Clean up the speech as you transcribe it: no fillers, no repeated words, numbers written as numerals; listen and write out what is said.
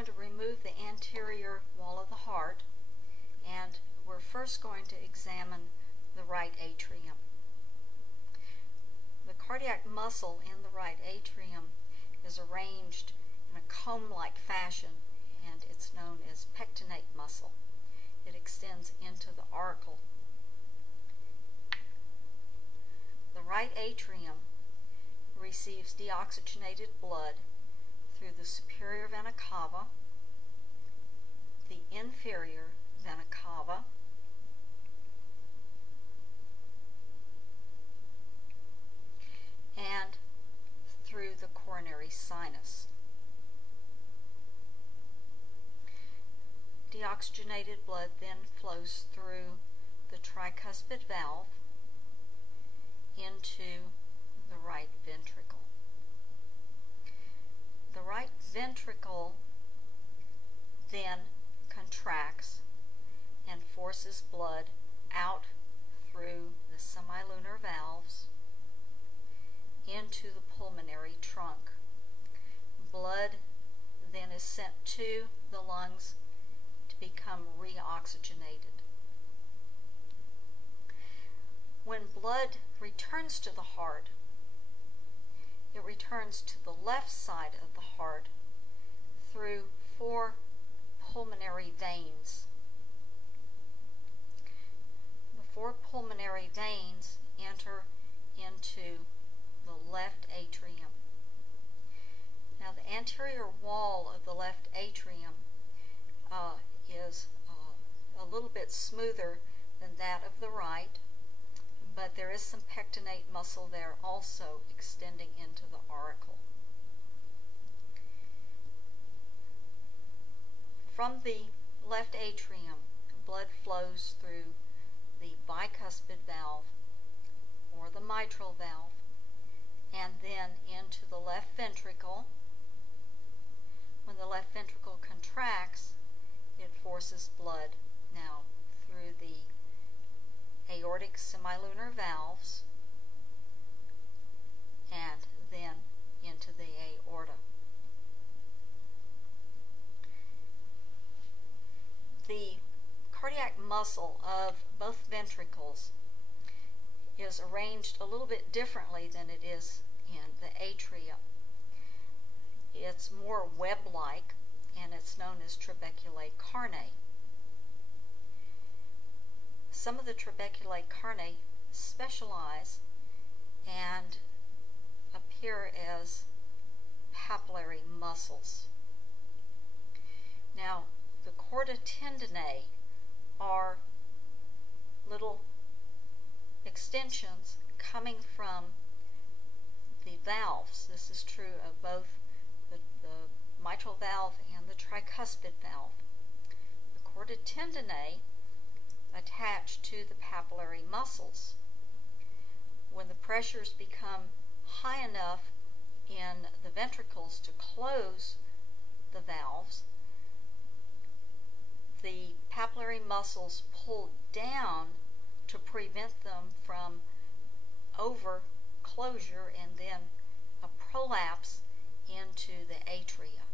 going to remove the anterior wall of the heart, and we're first going to examine the right atrium. The cardiac muscle in the right atrium is arranged in a comb-like fashion, and it's known as pectinate muscle. It extends into the auricle. The right atrium receives deoxygenated blood through the superior vena cava, the inferior vena cava, and through the coronary sinus. Deoxygenated blood then flows through the tricuspid valve into the right ventricle. The right ventricle then contracts and forces blood out through the semilunar valves into the pulmonary trunk. Blood then is sent to the lungs to become reoxygenated. When blood returns to the heart, it returns to the left side of the heart through 4 pulmonary veins. The 4 pulmonary veins enter into the left atrium. Now, the anterior wall of the left atrium is a little bit smoother than that of the right, but there is some pectinate muscle there also extending into the auricle. From the left atrium, blood flows through the bicuspid valve or the mitral valve, and then into the left ventricle. When the left ventricle contracts, it forces blood now through the aortic semilunar valves and then into the aorta. The cardiac muscle of both ventricles is arranged a little bit differently than it is in the atria. It's more web-like, and it's known as trabeculae carnae. Some of the trabeculae carnae specialize and appear as papillary muscles. Now, the chorda tendineae are little extensions coming from the valves. This is true of both the mitral valve and the tricuspid valve. The chorda tendineae attach to the papillary muscles. When the pressures become high enough in the ventricles to close the valves, the papillary muscles pull down to prevent them from over closure and then a prolapse into the atria.